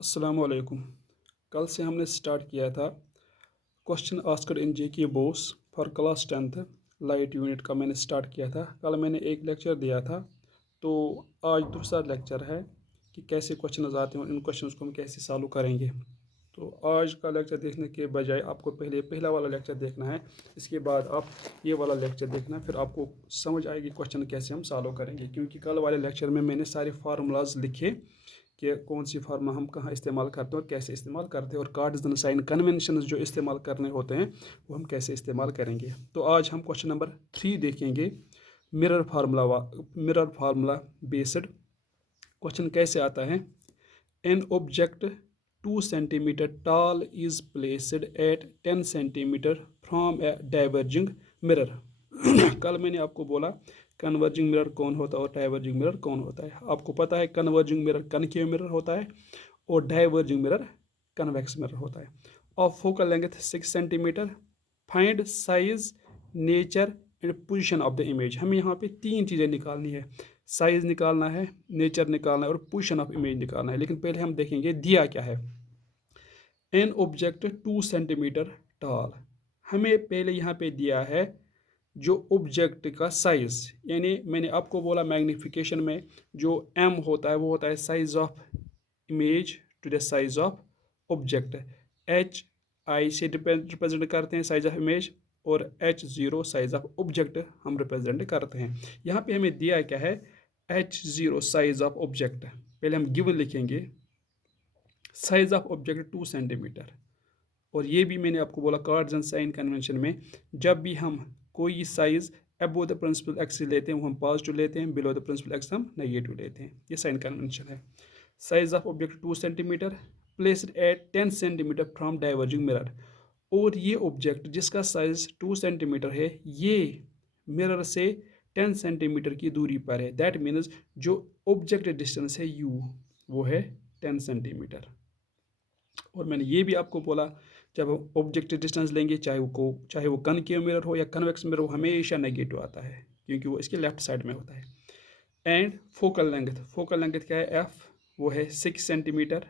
अस्सलामुअलैकुम। कल से हमने स्टार्ट किया था question asked in JK Bose for class 10th light unit का मैंने स्टार्ट किया था। कल मैंने एक लेक्चर दिया था, तो आज दूसरा लेक्चर है कि कैसे क्वेश्चन आते हैं और इन क्वेश्चंस को हम कैसे सॉल्व करेंगे। तो आज का लेक्चर देखने के बजाय आपको पहले पहला वाला लेक्चर देखना है, इसके बाद आप ये वाला लेक्चर देखना, फिर आपको समझ आएगी क्वेश्चन कैसे हम सॉल्व करेंगे। क्योंकि कल वाले लेक्चर में मैंने सारे फार्मूलाज लिखे कि कौन सी फार्मूला हम कहाँ इस्तेमाल करते हैं और कैसे इस्तेमाल करते हैं, और कार्ड्स साइन कन्वेंशन जो इस्तेमाल करने होते हैं वो हम कैसे इस्तेमाल करेंगे। तो आज हम क्वेश्चन नंबर 3 देखेंगे, मिरर फार्मूला बेस्ड। क्वेश्चन कैसे आता है, an object 2 centimetre tall is placed at 10 centimetre from A diverging mirror. कल मैंने आपको बोला कन्वर्जिंग मिरर कौन होता है और डाइवर्जिंग मिरर कौन होता है। आपको पता है कन्वर्जिंग मिरर कनकेव मिरर होता है और डाइवर्जिंग मिरर कन्वेक्स मिरर होता है। Of focal length 6 centimetre, find size, nature and position of the image. हमें यहाँ पे 3 चीज़ें निकालनी है, साइज निकालना है, नेचर निकालना है और पोजीशन ऑफ इमेज निकालना है। लेकिन पहले हम देखेंगे दिया क्या है। एन ऑब्जेक्ट 2 सेंटीमीटर टॉल, हमें पहले यहाँ पे दिया है जो ऑब्जेक्ट का साइज, यानी मैंने आपको बोला मैग्नीफिकेशन में जो एम होता है वो होता है size of image to the size of object. H I से रिप्रेजेंट करते हैं साइज ऑफ इमेज, और H zero size of object हम रिप्रेजेंट करते हैं। यहाँ पे हमें दिया क्या है, H zero size of object. पहले हम गिवन लिखेंगे साइज ऑफ ऑब्जेक्ट 2 सेंटीमीटर, और ये भी मैंने आपको बोला कार्ड्स एंड साइन कन्वेंशन में जब भी हम कोई size above the principal axis लेते हैं वो हम पॉजिटिव लेते हैं, बिलो द प्रिंसिपल एक्स हम नेगेटिव लेते हैं। ये साइन कन्वेंशन है। Size of object 2 centimetre, placed at 10 centimetre from diverging mirror. और ये ऑब्जेक्ट जिसका साइज 2 सेंटीमीटर है ये मिरर से 10 सेंटीमीटर की दूरी पर है। दैट मीन्स जो ऑब्जेक्ट डिस्टेंस है यू वो है 10 सेंटीमीटर। और मैंने ये भी आपको बोला जब हम ऑब्जेक्ट डिस्टेंस लेंगे चाहे वो कनकेव मिरर हो या कन्वेक्स मिरर हो, हमेशा नेगेटिव आता है क्योंकि वो इसके लेफ्ट साइड में होता है। एंड फोकल लेंथ क्या है, एफ वो है 6 सेंटीमीटर।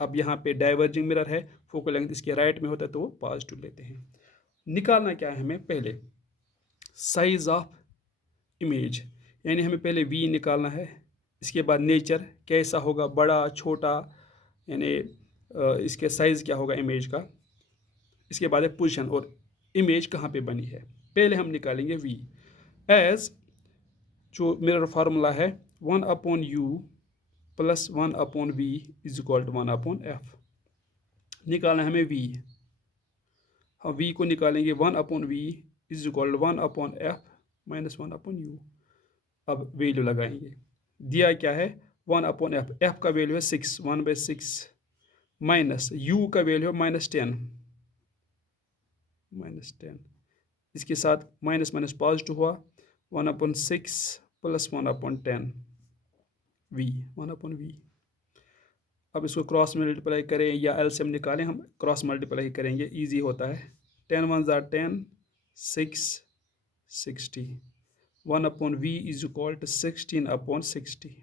अब यहाँ पे डाइवर्जिंग मिरर है, फोकल लेंथ इसके राइट में होता है तो वो पॉजिटिव लेते हैं। निकालना क्या है हमें, पहले साइज ऑफ इमेज, यानी हमें पहले वी निकालना है। इसके बाद नेचर कैसा होगा, बड़ा छोटा, यानी इसके साइज़ क्या होगा इमेज का। इसके बाद है पोजीशन और इमेज कहाँ पे बनी है। पहले हम निकालेंगे वी एज जो मिरर फार्मूला है 1/u plus 1/v is equal to 1/f। निकालना है हमें वी, हम वी को निकालेंगे 1/v is equal to 1/f minus 1/u। अब वैल्यू लगाएंगे, दिया क्या है 1/f, f का वैल्यू है 6, 1/6 माइनस u का वैल्यू है -10, इसके साथ माइनस माइनस पॉजिटिव हुआ 1/6 प्लस 1/10 v 1/v। अब इसको क्रॉस मल्टीप्लाई करें या एलसीएम निकालें, हम क्रॉस मल्टीप्लाई करेंगे, इजी होता है। 10 1 ज़ा 10, 6 60, 1/v इज इक्वल टू 16/60।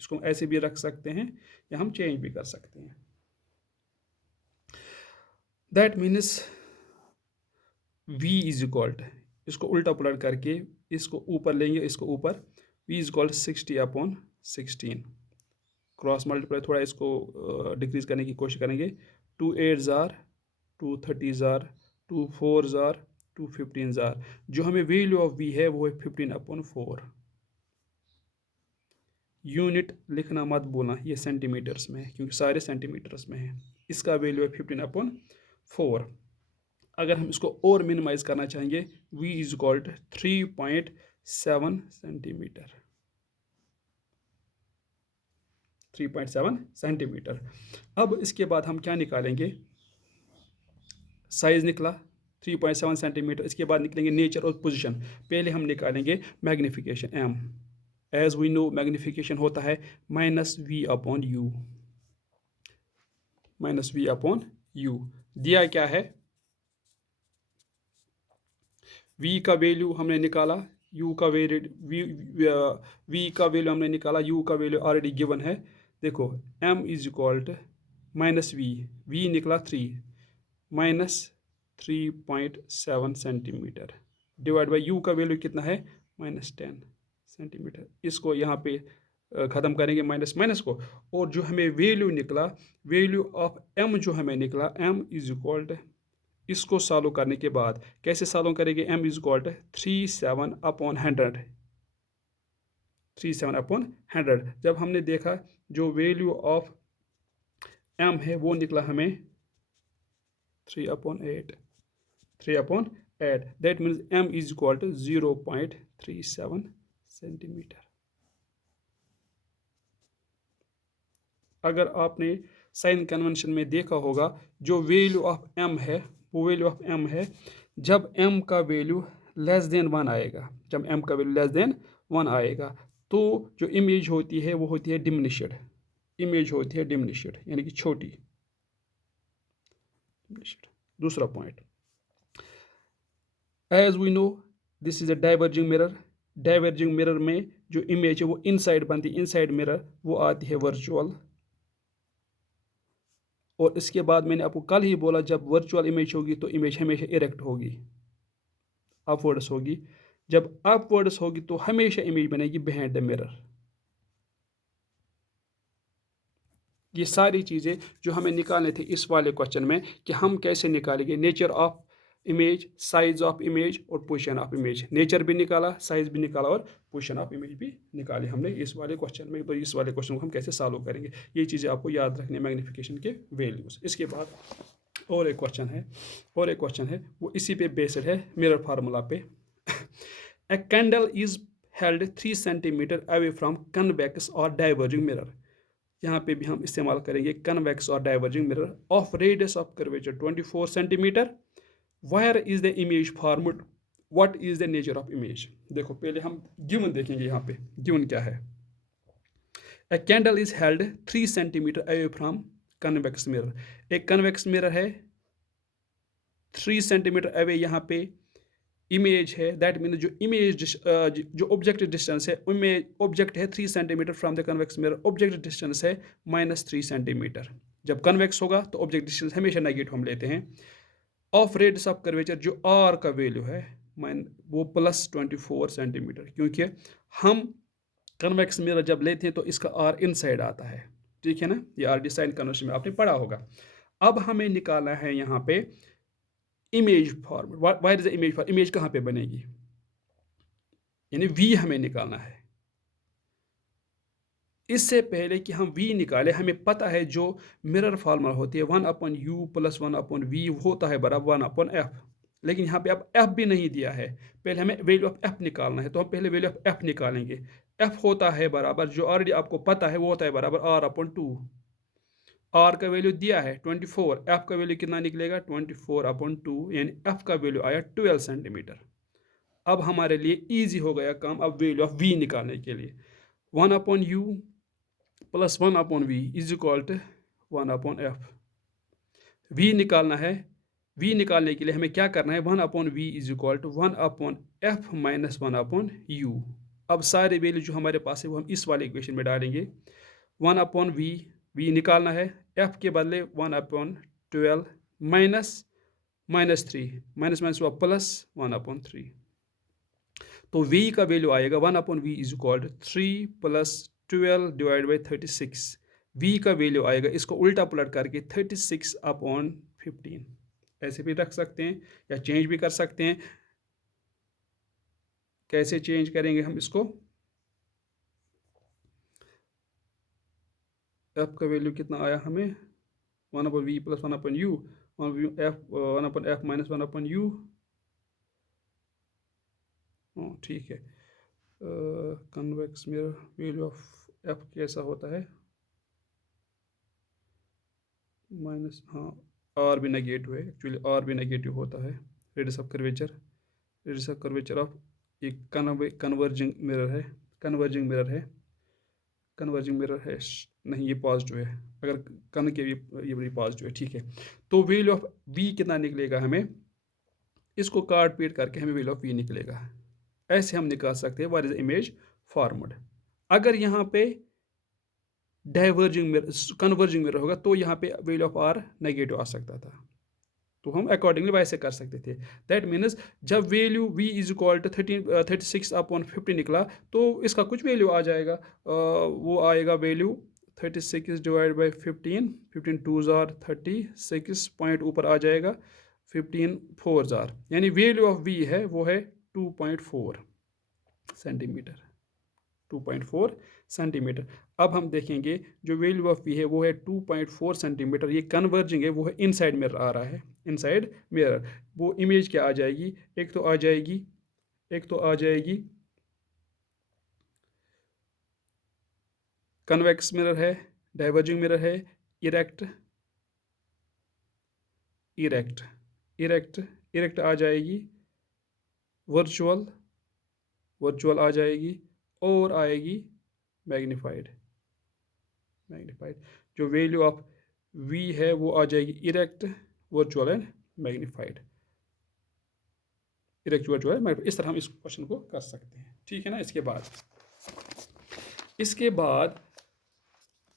इसको ऐसे भी रख सकते हैं या हम चेंज भी कर सकते हैं। That means v is equal to, इसको उल्टा पुलट करके इसको ऊपर लेंगे, इसको ऊपर v is equal 60/16। Cross multiply थोड़ा इसको डिक्रीज करने की कोशिश करेंगे। 2 8 ज़ार, 2 30 ज़ार, 2 4 ज़ार, 2 15 ज़ार। जो हमें वैल्यू ऑफ v है वो है 15/4। यूनिट लिखना मत बोलना, ये सेंटीमीटर्स में है क्योंकि सारे सेंटीमीटर्स में है। इसका वैल्यू है 15/4। अगर हम इसको और मिनिमाइज करना चाहेंगे v is equal to 3.7 centimetre, 3.7 centimetre. अब इसके बाद हम क्या निकालेंगे, साइज निकला 3.7 सेंटीमीटर। इसके बाद निकलेंगे नेचर और पोजीशन। पहले हम निकालेंगे magnification m। As we know magnification होता है -v/u, -v/u। दिया क्या है, v का वैल्यू हमने निकाला, u का वैल्यू v का वैल्यू हमने निकाला, u का वैल्यू ऑलरेडी गिवन है। देखो m is equal to minus v निकला 3 minus 3.7 centimetre divide by u का वैल्यू कितना है -10 सेंटीमीटर। इसको यहाँ पे ख़त्म करेंगे माइनस माइनस को, और जो हमें वैल्यू निकला, वैल्यू ऑफ m जो हमें निकला m इज इक्वल टू, इसको सॉल्व करने के बाद कैसे सॉल्व करेंगे, m इज इक्वल टू 37/100, 37/100। जब हमने देखा जो वैल्यू ऑफ m है वो निकला हमें 3/8, 3/8, that means m is equal to 0.37 centimetre. अगर आपने साइन कन्वेंशन में देखा होगा, जो वैल्यू ऑफ m है वो वैल्यू ऑफ m है जब m का वैल्यू लेस देन 1 आएगा, जब m का वैल्यू लेस देन 1 आएगा तो जो इमेज होती है वो होती है डिमिनिश्ड, इमेज होती है डिमिनिश्ड यानी कि छोटी। दूसरा point, as we know this is a diverging mirror. Diverging mirror में जो इमेज है वो इनसाइड बनती है, इनसाइड मिरर वो आती है वर्चुअल। और इसके बाद मैंने आपको कल ही बोला जब वर्चुअल इमेज होगी तो इमेज हमेशा इरेक्ट होगी, अपवर्ड्स होगी। जब अपवर्ड्स होगी तो हमेशा इमेज बनेगी बिहाइंड द मिरर। ये सारी चीज़ें जो हमें निकालने थे इस वाले क्वेश्चन में कि हम कैसे निकालेंगे nature of image, size of image और पोजीशन ऑफ इमेज। नेचर भी निकाला, साइज भी निकाला और पोजीशन ऑफ इमेज भी निकाली हमने इस वाले क्वेश्चन में। तो इस वाले क्वेश्चन को हम कैसे सॉल्व करेंगे, ये चीज़ें आपको याद रखनी है, मैग्नीफिकेशन के वैल्यूज़। इसके बाद और एक क्वेश्चन है, वो इसी पे बेस्ड है, मिरर फार्मूला पे। A candle is held 3 centimetre away from convex और डाइवर्जिंग मिरर। यहाँ पे भी हम इस्तेमाल करेंगे कन्वेक्स और diverging mirror of radius of curvature 24 centimetre. Where is the image formed? What is the nature of image? देखो पहले हम गिवन देखेंगे, यहाँ पे गिवन क्या है। A candle is held 3 centimetre away from convex mirror। एक convex mirror है 3 सेंटीमीटर अवे, यहाँ पे इमेज है, दैट मीन जो इमेज जो ऑब्जेक्ट डिस्टेंस है, इमेज ऑब्जेक्ट है 3 centimetre from the convex mirror, object distance है -3 सेंटीमीटर। जब कन्वेक्स होगा तो ऑब्जेक्ट डिस्टेंस हमेशा नेगेटिव हम लेते हैं। ऑफ रेडियस ऑफ कर्वेचर जो आर का वैल्यू है वो +24 सेंटीमीटर, क्योंकि हम कन्वेक्स मिरर जब लेते हैं तो इसका आर इनसाइड आता है, ठीक है ना। ये आर डिसाइन कन्वर्शन में आपने पढ़ा होगा। अब हमें निकालना है यहाँ पे image form. Wire is the image form, image कहाँ पे बनेगी, यानी वी हमें निकालना है। इससे पहले कि हम v निकाले, हमें पता है जो मिरर फार्मूला होती है 1/u + 1/v होता है बराबर 1/f। लेकिन यहाँ पे अब f भी नहीं दिया है, पहले हमें वैल्यू ऑफ f निकालना है, तो हम पहले वैल्यू ऑफ f निकालेंगे। f होता है बराबर, जो ऑलरेडी आपको पता है वो होता है बराबर r/2। r का वैल्यू दिया है 24, f का वैल्यू कितना निकलेगा 24/2, यानी f का वैल्यू आया 12 सेंटीमीटर। अब हमारे लिए ईजी हो गया काम अब वैल्यू ऑफ v निकालने के लिए। 1/u + 1/v is equal to 1/f। v निकालना है, v निकालने के लिए हमें क्या करना है, 1/v is equal to 1/f - 1/u। अब सारे वैल्यू जो हमारे पास है वो हम इस वाले इक्वेशन में डालेंगे। 1/v, v निकालना है, f के बदले 1/12 -3 माइनस हुआ +1/3। तो v का वैल्यू आएगा 1/v is equal to 3 + 12 divide by 36। v का वैल्यू आएगा, इसको उल्टा पलट करके 36/15। ऐसे भी रख सकते हैं या चेंज भी कर सकते हैं। कैसे चेंज करेंगे हम इसको, f का वैल्यू कितना आया हमें 1/v + 1/u, 1/f - 1/u। ठीक है। Convex mirror value of f कैसा होता है, माइनस, हाँ r भी नेगेटिव है, एक्चुअली r भी नेगेटिव होता है। रेडियस ऑफ कर्वेचर ऑफ एक कन्वर्जिंग मिरर है, कन्वर्जिंग मिरर है नहीं, ये पॉजिटिव है, अगर कन के भी ये पॉजिटिव है, ठीक है। तो वैल्यू ऑफ v कितना निकलेगा, हमें इसको काट पीट करके हमें वैल्यू ऑफ v निकलेगा। ऐसे हम निकाल सकते हैं व्हाट इज इमेज फॉर्मड। अगर यहाँ पे डाइवर्जिंग मिरर कन्वर्जिंग मिरर होगा तो यहाँ पे वैल्यू ऑफ आर नेगेटिव आ सकता था। तो हम अकॉर्डिंगली वैसे कर सकते थे। दैट मीन्स जब value v is equal to 36/50 निकला तो इसका कुछ वैल्यू आ जाएगा, वो आएगा value 36 divide by 15, 15 2s are 36 point ऊपर आ जाएगा 15 4s आर, यानी वैल्यू ऑफ v है वो है 2.4 सेंटीमीटर, 2.4 सेंटीमीटर। अब हम देखेंगे जो वैल्यू ऑफ वी है वो है 2.4 सेंटीमीटर, ये कन्वर्जिंग है, वो है इनसाइड मिरर आ रहा है, इनसाइड मिरर। वो इमेज क्या आ जाएगी, एक तो आ जाएगी कन्वेक्स मिरर है, डाइवर्जिंग मिरर है, इरेक्ट इरेक्ट इरेक्ट इरेक्ट आ जाएगी, वर्चुअल आ जाएगी, और आएगी मैग्नीफाइड। जो वैल्यू ऑफ v है वो आ जाएगी erect, virtual and magnified, erect virtual magnified. इस तरह हम इस क्वेश्चन को कर सकते हैं, ठीक है ना। इसके बाद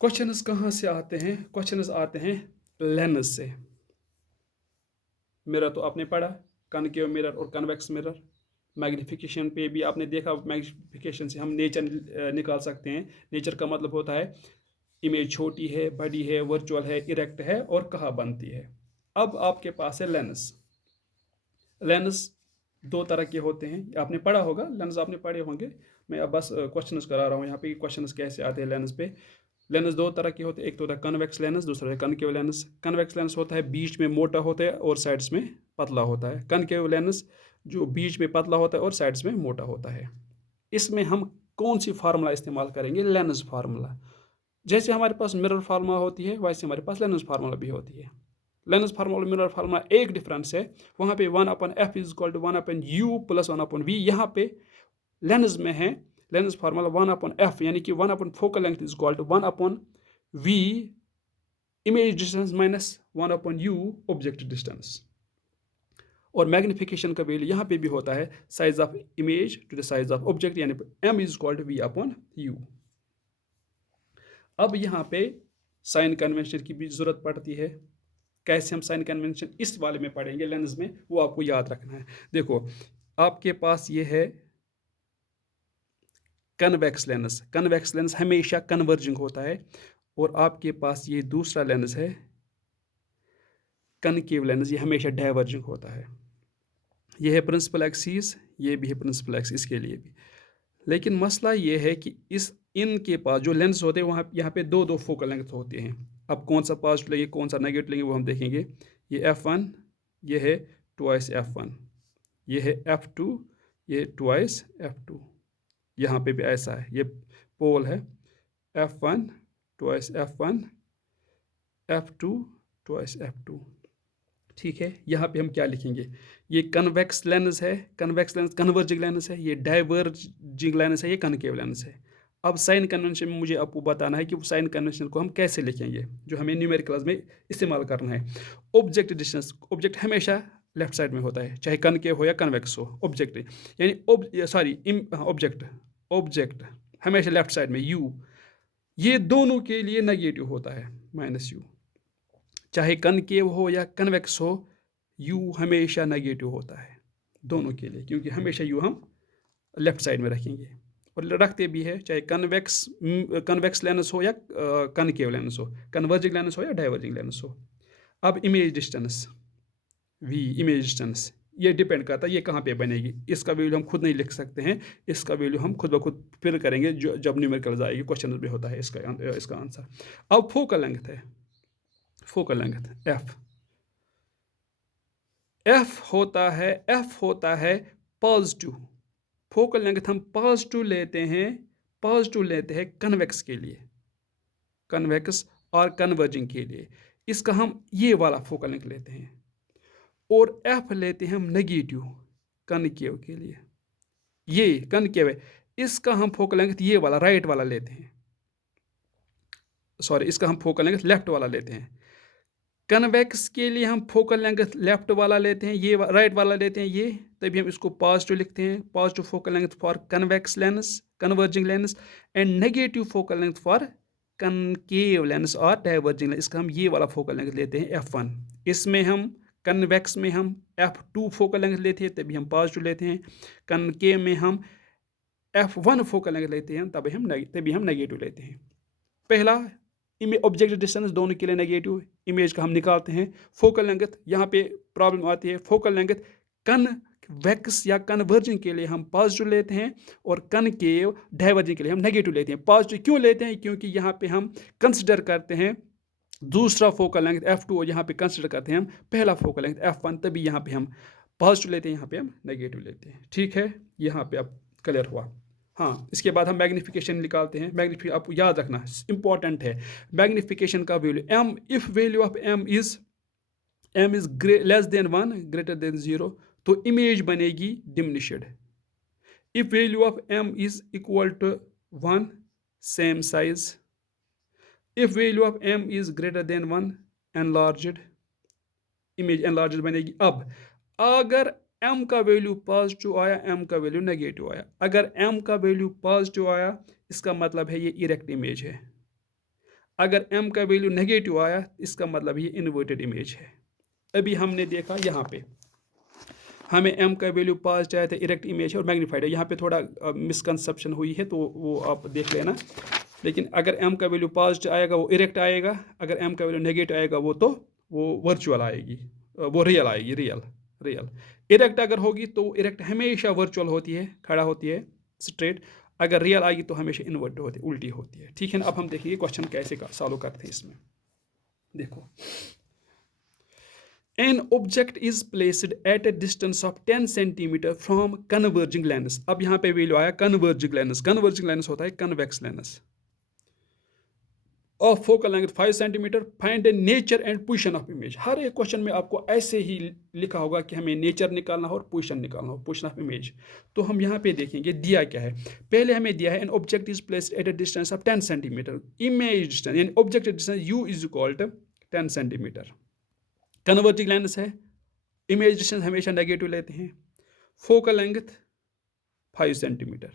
क्वेश्चंस कहाँ से आते हैं, क्वेश्चंस आते हैं लेंस से। मिरर तो आपने पढ़ा, कनकेव मिरर और कन्वेक्स मिरर। मैग्निफिकेशन पे भी आपने देखा, मैग्निफिकेशन से हम नेचर निकाल सकते हैं। नेचर का मतलब होता है इमेज छोटी है, बड़ी है, वर्चुअल है, इरेक्ट है, और कहाँ बनती है। अब आपके पास है लेंस। लेंस दो तरह के होते हैं, आपने पढ़ा होगा, लेंस आपने पढ़े होंगे। मैं अब बस क्वेश्चंस करा रहा हूँ यहाँ पे, क्वेश्चंस कैसे आते हैं लेंस पे। लेंस दो तरह के होते हैं, एक तो होता है कन्वेक्स लेंस, दूसरा है कनकेव लेंस। कन्वेक्स लेंस होता है बीच में मोटा होता है और साइड्स में पतला होता है। कनकेव लेंस जो बीच में पतला होता है और साइड्स में मोटा होता है। इसमें हम कौन सी फार्मूला इस्तेमाल करेंगे, लेंस फार्मूला। जैसे हमारे पास मिरर फार्मूला होती है वैसे हमारे पास लेंस फार्मूला भी होती है। लेंस फार्मूला मिरर फार्मूला एक डिफरेंस है, वहाँ पे 1/f is equal to 1/u plus 1/v। यहाँ पे लेंस में है लेंस फार्मूला 1/f, यानी कि 1 focal length is equal to 1/v image distance minus 1/u object distance. और मैग्निफिकेशन का वैल्यू यहाँ पे भी होता है size of image to the size of object, यानी m is equal to v/u। अब यहाँ पे साइन कन्वेंशन की भी जरूरत पड़ती है। कैसे हम साइन कन्वेंशन इस वाले में पढ़ेंगे लेंस में, वो आपको याद रखना है। देखो आपके पास ये है कन्वेक्स लेंस। कन्वेक्स लेंस हमेशा कन्वर्जिंग होता है, और आपके पास ये दूसरा लेंस है कनकेव लेंस, ये हमेशा डाइवर्जिंग होता है। ये है प्रिंसिपल एक्सिस, ये भी है प्रिंसिपल एक्सिस के लिए भी। लेकिन मसला ये है कि इनके पास जो लेंस होते हैं वहाँ यहाँ पे दो दो फोकल लेंथ होते हैं। अब कौन सा पॉजिटिव लेंगे कौन सा नेगेटिव लेंगे वो हम देखेंगे। ये f1, ये है ट्वाइस f1, ये है f2, ये ट्वाइस f2। यहाँ पे भी ऐसा है, ये पोल है f1 twice f1, f2 twice f2। ठीक है, यहाँ पे हम क्या लिखेंगे, ये कन्वेक्स लेंस है, कन्वेक्स लेंस कन्वर्जिंग लेंस है, ये डाइवर्जिंग लेंस है, ये कनकेव लेंस है। अब साइन कन्वेंशन में मुझे आपको बताना है कि साइन कन्वेंशन को हम कैसे लिखेंगे, जो हमें न्यूमेरिकल्स में इस्तेमाल करना है। ऑब्जेक्ट डिस्टेंस, ऑब्जेक्ट हमेशा लेफ्ट साइड में होता है, चाहे कनकेव हो या कन्वेक्स हो। ऑब्जेक्ट यानी ऑब्जेक्ट हमेशा लेफ्ट साइड में, u ये दोनों के लिए नेगेटिव होता है, -u। चाहे कनकेव हो या कन्वेक्स हो, u हमेशा नेगेटिव होता है दोनों के लिए, क्योंकि हमेशा u हम लेफ्ट साइड में रखेंगे, और रखते भी है, चाहे कन्वेक्स लेंस हो या कनकेव लेंस हो, कन्वर्जिंग लेंस हो या डाइवर्जिंग लेंस हो। अब image distance v, image distance ये डिपेंड करता है ये कहाँ पे बनेगी। इसका वैल्यू हम खुद नहीं लिख सकते हैं, इसका वैल्यू हम खुद ब खुद फिर करेंगे जो जब न्यूमेरिकल्स आएगी, क्वेश्चन में होता है इसका आंसर। अब फोकल लेंथ है, फोकल लेंथ f होता है पॉजिटिव। फोकल लेंथ हम पॉजिटिव लेते हैं कन्वेक्स के लिए, कन्वेक्स और कन्वर्जिंग के लिए। इसका हम ये वाला फोकल लेंथ लेते हैं, और f लेते हैं हम नेगेटिव कनकेव के लिए। ये कनकेव है, इसका हम फोकल लेंथ ये वाला राइट वाला लेते हैं, सॉरी इसका हम फोकल लेंथ लेफ्ट वाला लेते हैं। कन्वेक्स के लिए हम फोकल लेंथ लेफ्ट वाला लेते हैं, ये राइट वाला लेते हैं ये, तभी हम इसको पॉजिटिव लिखते हैं। Positive focal length for convex lens, converging lens, and negative focal length for concave lens और डाइवर्जिंग लेंस, इसका हम ये वाला फोकल लेंथ लेते हैं f1। इसमें हम कन्वेक्स में हम f2 फोकल लेंथ लेते हैं, तभी हम पॉजिटिव लेते हैं। कनकेव में हम f1 फोकल लेंथ लेते हैं, तभी हम नेगेटिव लेते हैं। पहला ऑब्जेक्ट डिस्टेंस दोनों के लिए नेगेटिव, इमेज का हम निकालते हैं। फोकल लेंथ, यहाँ पे प्रॉब्लम आती है, फोकल लेंथ कन्वेक्स या कन्वर्जिंग के लिए हम पॉजिटिव लेते हैं और कनकेव डाइवर्जिंग के लिए हम नेगेटिव लेते हैं। पॉजिटिव क्यों लेते हैं? क्योंकि यहाँ पे हम कंसिडर करते हैं दूसरा फोकल लेंथ f2 और यहाँ पे कंसिडर करते हैं हम पहला फोकल लेंथ f1, तभी यहाँ पे हम पॉजिटिव लेते हैं, यहाँ पे हम नेगेटिव लेते हैं। ठीक है, यहाँ पे अब क्लियर हुआ। हाँ, इसके बाद हम मैग्निफिकेशन निकालते हैं। मैग्निफिकेशन आपको याद रखना इंपॉर्टेंट है, मैग्निफिकेशन का value m, if value of m is less than 1 greater than 0, तो इमेज बनेगी diminished. If value of m is equal to 1 same size. If value of m is greater than 1 enlarged, image enlarged बनेगी। अब अगर m का value positive आया, m का value negative आया, अगर m का वैल्यू पॉजिटिव आया इसका मतलब है ये इरेक्ट इमेज है। अगर m का वैल्यू नेगेटिव आया इसका मतलब ये इन्वर्टेड इमेज है। अभी हमने देखा यहाँ पे हमें m का वैल्यू पॉजिटिव आया था, इरेक्ट इमेज है और मैग्नीफाइड है। यहाँ पे थोड़ा मिसकंसेप्शन हुई है तो वो आप देख लेना। लेकिन अगर m का वैल्यू पॉजिटिव आएगा वो इरेक्ट आएगा, अगर m का वैल्यू नेगेटिव आएगा वो वर्चुअल आएगी, वो रियल आएगी, रियल। इरेक्ट अगर होगी तो इरेक्ट हमेशा वर्चुअल होती है, खड़ा होती है स्ट्रेट। अगर रियल आएगी तो हमेशा इन्वर्ट होती है, उल्टी होती है। ठीक है ना, अब हम देखेंगे क्वेश्चन कैसे सॉल्व करते हैं इसमें। देखो, an object is placed at a distance of 10 cm from converging lens। अब यहाँ पे वैल्यू आया converging lens। converging lens होता है convex lens of focal length 5 cm, find the nature and position of image। हर एक क्वेश्चन में आपको ऐसे ही लिखा होगा कि हमें नेचर निकालना हो और पोजिशन निकालना हो, पोजिशन ऑफ इमेज। तो हम यहाँ पे देखेंगे दिया क्या है। पहले हमें दिया है an object is placed at a distance of 10 cm, image distance यानी object distance u is equal to 10 cm। Converging lens है, इमेज डिस्टेंस हमेशा नेगेटिव लेते हैं। Focal length 5 cm।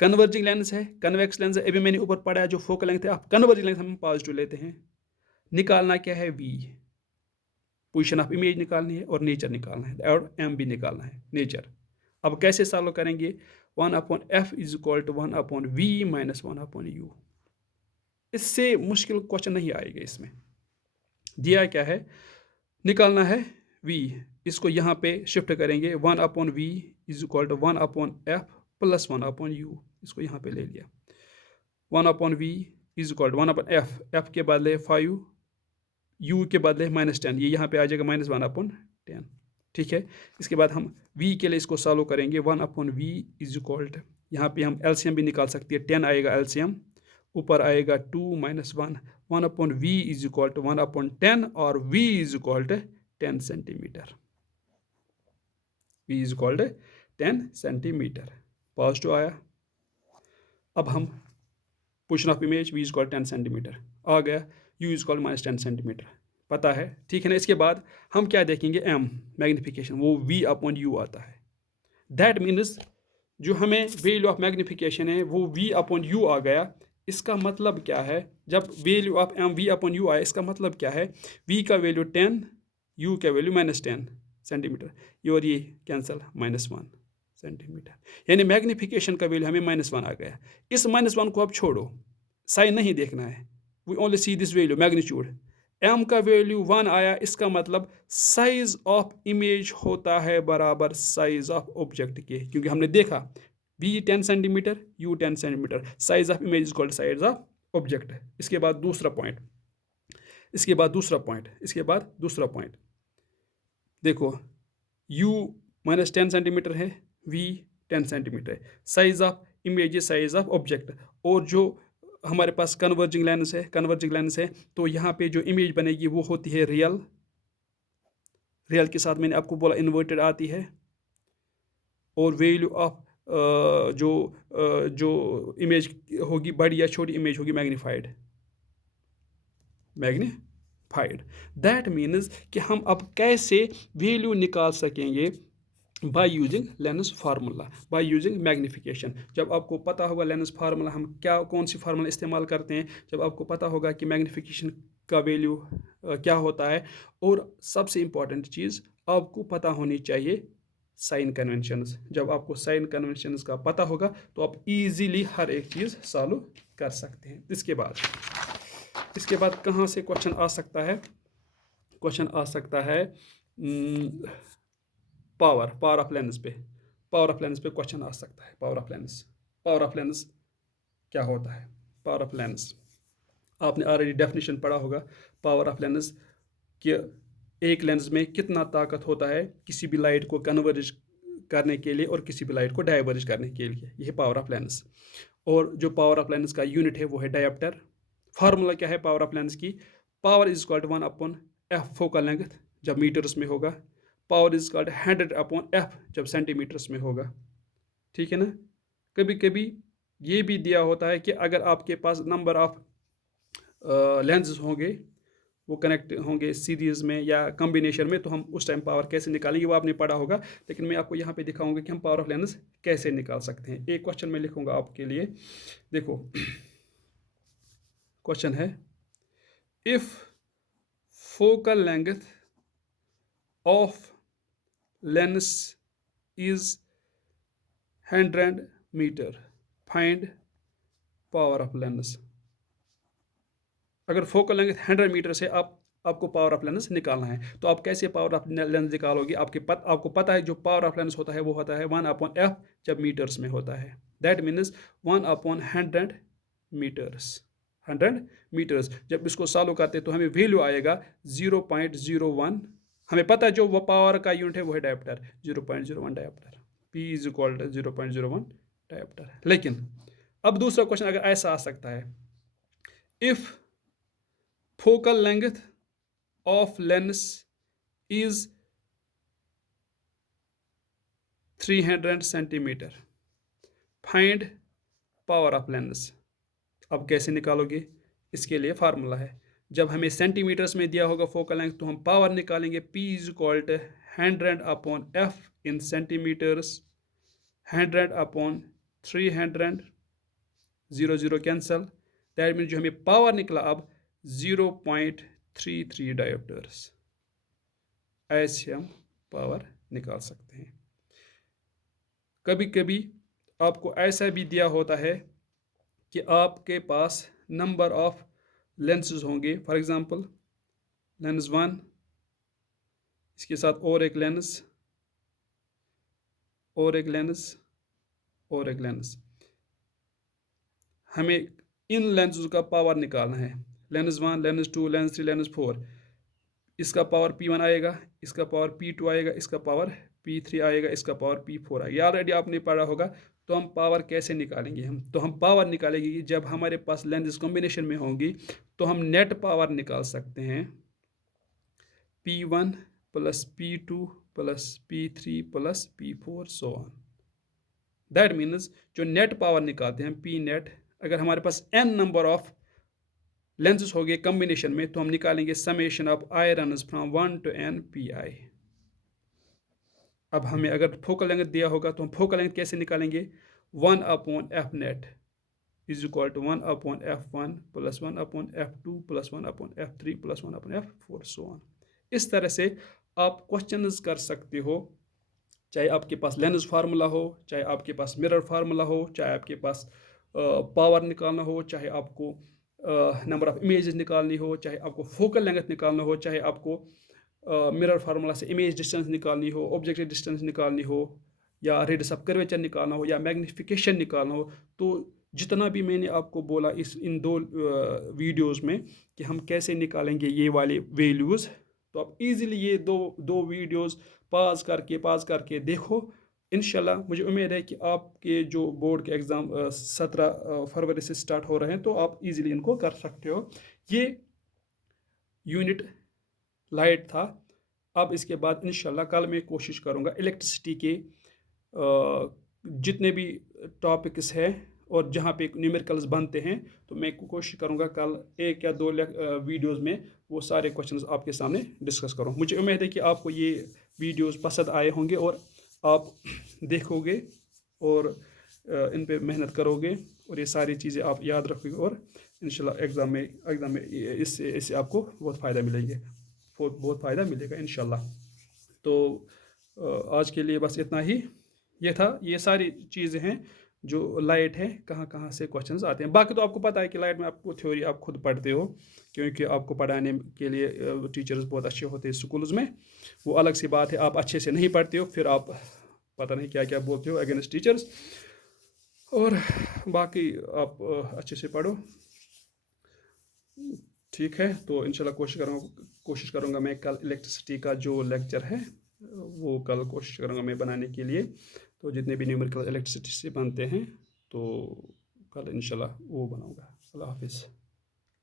Converging lens है, कन्वेक्स लेंस है, अभी मैंने ऊपर पढ़ा है जो फोकल लेंथ है, आप कन्वर्जिंग लेंथ हम पॉजिटिव लेते हैं। निकालना क्या है? v, पोजीशन ऑफ इमेज निकालनी है और नेचर निकालना है और m भी निकालना है, नेचर। अब कैसे सॉल्व करेंगे? 1/f is equal to 1/v minus 1/u। इससे मुश्किल क्वेश्चन नहीं आएगा। इसमें दिया क्या है, निकालना है v, इसको यहाँ पे शिफ्ट करेंगे। 1/v is equal to 1/f plus 1/u, इसको यहाँ पे ले लिया। 1/v is equal to 1/f, f के बदले 5, u के बदले -10, ये यहाँ पे आ जाएगा -1/10। ठीक है, इसके बाद हम v के लिए इसको सॉल्व करेंगे। 1/v इज इक्वल टू, यहाँ पे हम एलसीएम भी निकाल सकते हैं, 10 आएगा एलसीएम, ऊपर आएगा 2 - 1, 1/v इज इक्वल टू 1/10 और v is equal to 10 centimetre. v is equal to 10 centimetre, positive आया। अब हम position of image v is equal 10 centimetre आ गया, u इज इक्वल -10 सेंटीमीटर पता है। ठीक है ना, इसके बाद हम क्या देखेंगे? m मैग्निफिकेशन, वो v/u आता है। दैट मीन्स जो हमें वैल्यू ऑफ मैग्निफिकेशन है वो v/u आ गया। इसका मतलब क्या है? जब वैल्यू ऑफ m v/u आया, इसका मतलब क्या है? v का वैल्यू 10, u का वैल्यू -10 सेंटीमीटर, ये और ये कैंसिल, -1 सेंटीमीटर, यानी मैग्निफिकेशन का वैल्यू हमें -1 आ गया। इस -1 को अब छोड़ो, साइन नहीं देखना है, we only see this value magnitude. m का वैल्यू 1 आया, इसका मतलब साइज ऑफ इमेज होता है बराबर साइज ऑफ ऑब्जेक्ट के, क्योंकि हमने देखा v 10 centimetre, u 10 centimetre, size of image is equal to size of object. इसके बाद दूसरा पॉइंट, दूसरा पॉइंट देखो, u -10 सेंटीमीटर है, v 10 सेंटीमीटर है, size of image size of object. और जो हमारे पास कन्वर्जिंग लेंस है, तो यहाँ पे जो इमेज बनेगी वो होती है रियल के साथ मैंने आपको बोला इन्वर्टेड आती है। और वैल्यू ऑफ जो इमेज होगी, बड़ी या छोटी इमेज होगी, मैग्नीफाइड। दैट मीन्स कि हम अब कैसे वैल्यू निकाल सकेंगे by using lens formula, by using magnification. जब आपको पता होगा लेंस फार्मूला हम कौन सी फार्मूला इस्तेमाल करते हैं, जब आपको पता होगा कि मैग्नीफिकेशन का वैल्यू क्या होता है, और सबसे इम्पॉर्टेंट चीज़ आपको पता होनी चाहिए साइन कन्वेंशंस। जब आपको साइन कन्वेंशंस का पता होगा तो आप इजीली हर एक चीज़ सॉल्व कर सकते हैं। इसके बाद कहाँ से क्वेश्चन आ सकता है? क्वेश्चन आ सकता है पावर ऑफ लेंस पे। क्वेश्चन आ सकता है पावर ऑफ लेंस क्या होता है? पावर ऑफ लेंस आपने ऑलरेडी डेफिनेशन पढ़ा होगा। पावर ऑफ लेंस कि एक लेंस में कितना ताकत होता है किसी भी लाइट को कन्वर्ज करने के लिए और किसी भी लाइट को डाइवर्ज करने के लिए, यह पावर ऑफ लेंस। और जो पावर ऑफ लेंस का यूनिट है वो है डायोप्टर। फार्मूला क्या है पावर ऑफ लेंस की? Power is equal to 1/f focal length जब मीटर्स में होगा, power is equal to 100/f जब सेंटीमीटर्स में होगा। ठीक है ना? कभी कभी ये भी दिया होता है कि अगर आपके पास नंबर ऑफ लेंसेज होंगे, वो कनेक्ट होंगे सीरीज में या कॉम्बिनेशन में, तो हम उस टाइम पावर कैसे निकालेंगे वो आपने पढ़ा होगा। लेकिन मैं आपको यहाँ पे दिखाऊंगा कि हम पावर ऑफ लेंस कैसे निकाल सकते हैं। एक क्वेश्चन मैं लिखूंगा आपके लिए, देखो। क्वेश्चन है, if focal length of lens is 100 metre, find power of lens. अगर फोकल लेंथ 100 मीटर से आपको पावर ऑफ लेंस निकालना है, तो आप कैसे पावर ऑफ लेंस निकालोगे? आपको पता है जो पावर ऑफ लेंस होता है वो होता है 1/f जब मीटर्स में होता है। That means 1/100 metres. 100 मीटर्स जब इसको सॉल्व करते हैं तो हमें वैल्यू आएगा 0.01। हमें पता है जो वो पावर का यूनिट है वो है dioptre, 0.01 dioptre. P is equal to 0.01 dioptre. लेकिन अब दूसरा क्वेश्चन अगर ऐसा आ सकता है, if focal length of lens is 300 centimeter, find power of lens। अब कैसे निकालोगे? इसके लिए फार्मूला है, जब हमें सेंटीमीटर्स में दिया होगा फोकल लेंथ तो हम पावर निकालेंगे P is equal to 100/f in centimetres, 100/300, 0 0 cancel. That means जो हमें पावर निकला अब 0.33 डायोप्टर्स। ऐसे हम पावर निकाल सकते हैं। कभी कभी आपको ऐसा भी दिया होता है कि आपके पास नंबर ऑफ लेंसेज होंगे। फॉर एग्जांपल लेंस 1, इसके साथ और एक लेंस, और एक लेंस, और एक लेंस। हमें इन लेंसेज का पावर निकालना है। Lens 1, lens 2, lens 3, lens 4। इसका पावर P1 आएगा, इसका पावर P2 आएगा, इसका पावर P3 आएगा, इसका पावर P4 आएगा। ऑलरेडी आपने पढ़ा होगा। तो हम पावर कैसे निकालेंगे? हम पावर निकालेंगे कि जब हमारे पास लेंसेज कॉम्बिनेशन में होंगी तो हम नेट पावर निकाल सकते हैं P1 plus P2 plus P3 plus P4 so on. That means जो नेट पावर निकालते हैं P नेट, अगर हमारे पास n नंबर ऑफ लेंसेज हो गए कॉम्बिनेशन में तो हम निकालेंगे summation of I runs from 1 to n pi। अब हमें अगर फोकल लेंथ दिया होगा तो हम फोकल लेंथ कैसे निकालेंगे? 1/f net is equal to 1/f1 plus 1/f2 plus 1/f3 plus 1/f4 so on. इस तरह से आप क्वेश्चंस कर सकते हो, चाहे आपके पास लेंस फार्मूला हो, चाहे आपके पास मिरर फार्मूला हो, चाहे आपके पास पावर निकालना हो, चाहे आपको नंबर ऑफ इमेजेस निकालनी हो, चाहे आपको फोकल लेंथ निकालना हो, चाहे आपको मिरर फार्मूला से इमेज डिस्टेंस निकालनी हो, ऑब्जेक्टिव डिस्टेंस निकालनी हो, या रेडियस ऑफ कर्वेचर निकालना हो, या मैग्नीफिकेशन निकालना हो। तो जितना भी मैंने आपको बोला इन दो वीडियोस में कि हम कैसे निकालेंगे ये वाले वैल्यूज़, तो आप इजीली ये दो वीडियोस पाज करके देखो। इंशाल्लाह मुझे उम्मीद है कि आपके जो बोर्ड के एग्ज़ाम 17 फरवरी से स्टार्ट हो रहे हैं तो आप इजीली इनको कर सकते हो। ये यूनिट लाइट था। अब इसके बाद इंशाल्लाह कल मैं कोशिश करूँगा इलेक्ट्रिसिटी के जितने भी टॉपिक्स हैं और जहाँ पे न्यूमेरिकल्स बनते हैं, तो मैं कोशिश करूँगा कल 1 या 2 वीडियोस में वो सारे क्वेश्चंस आपके सामने डिस्कस करूँ। मुझे उम्मीद है कि आपको ये वीडियोस पसंद आए होंगे और आप देखोगे और इन पे मेहनत करोगे और ये सारी चीज़ें आप याद रखोगे और इंशाल्लाह एग्ज़ाम में इससे आपको बहुत फ़ायदा मिलेंगे, बहुत फ़ायदा मिलेगा इंशाल्लाह। तो आज के लिए बस इतना ही। ये था, ये सारी चीज़ें हैं जो लाइट है, कहाँ कहाँ से क्वेश्चंस आते हैं। बाकी तो आपको पता है कि लाइट में आपको थ्योरी आप खुद पढ़ते हो, क्योंकि आपको पढ़ाने के लिए टीचर्स बहुत अच्छे होते हैं स्कूल्स में। वो अलग सी बात है, आप अच्छे से नहीं पढ़ते हो फिर आप पता नहीं क्या क्या बोलते हो अगेंस्ट टीचर्स। और बाकी आप अच्छे से पढ़ो। ठीक है, तो इंशाल्लाह कोशिश करूँगा मैं कल इलेक्ट्रिसिटी का जो लेक्चर है वो कल कोशिश करूँगा मैं बनाने के लिए। तो जितने भी न्यूमेरिकल इलेक्ट्रिसिटी से बनते हैं तो कल इंशाल्लाह वो बनाऊँगा। अल्लाह हाफिज़।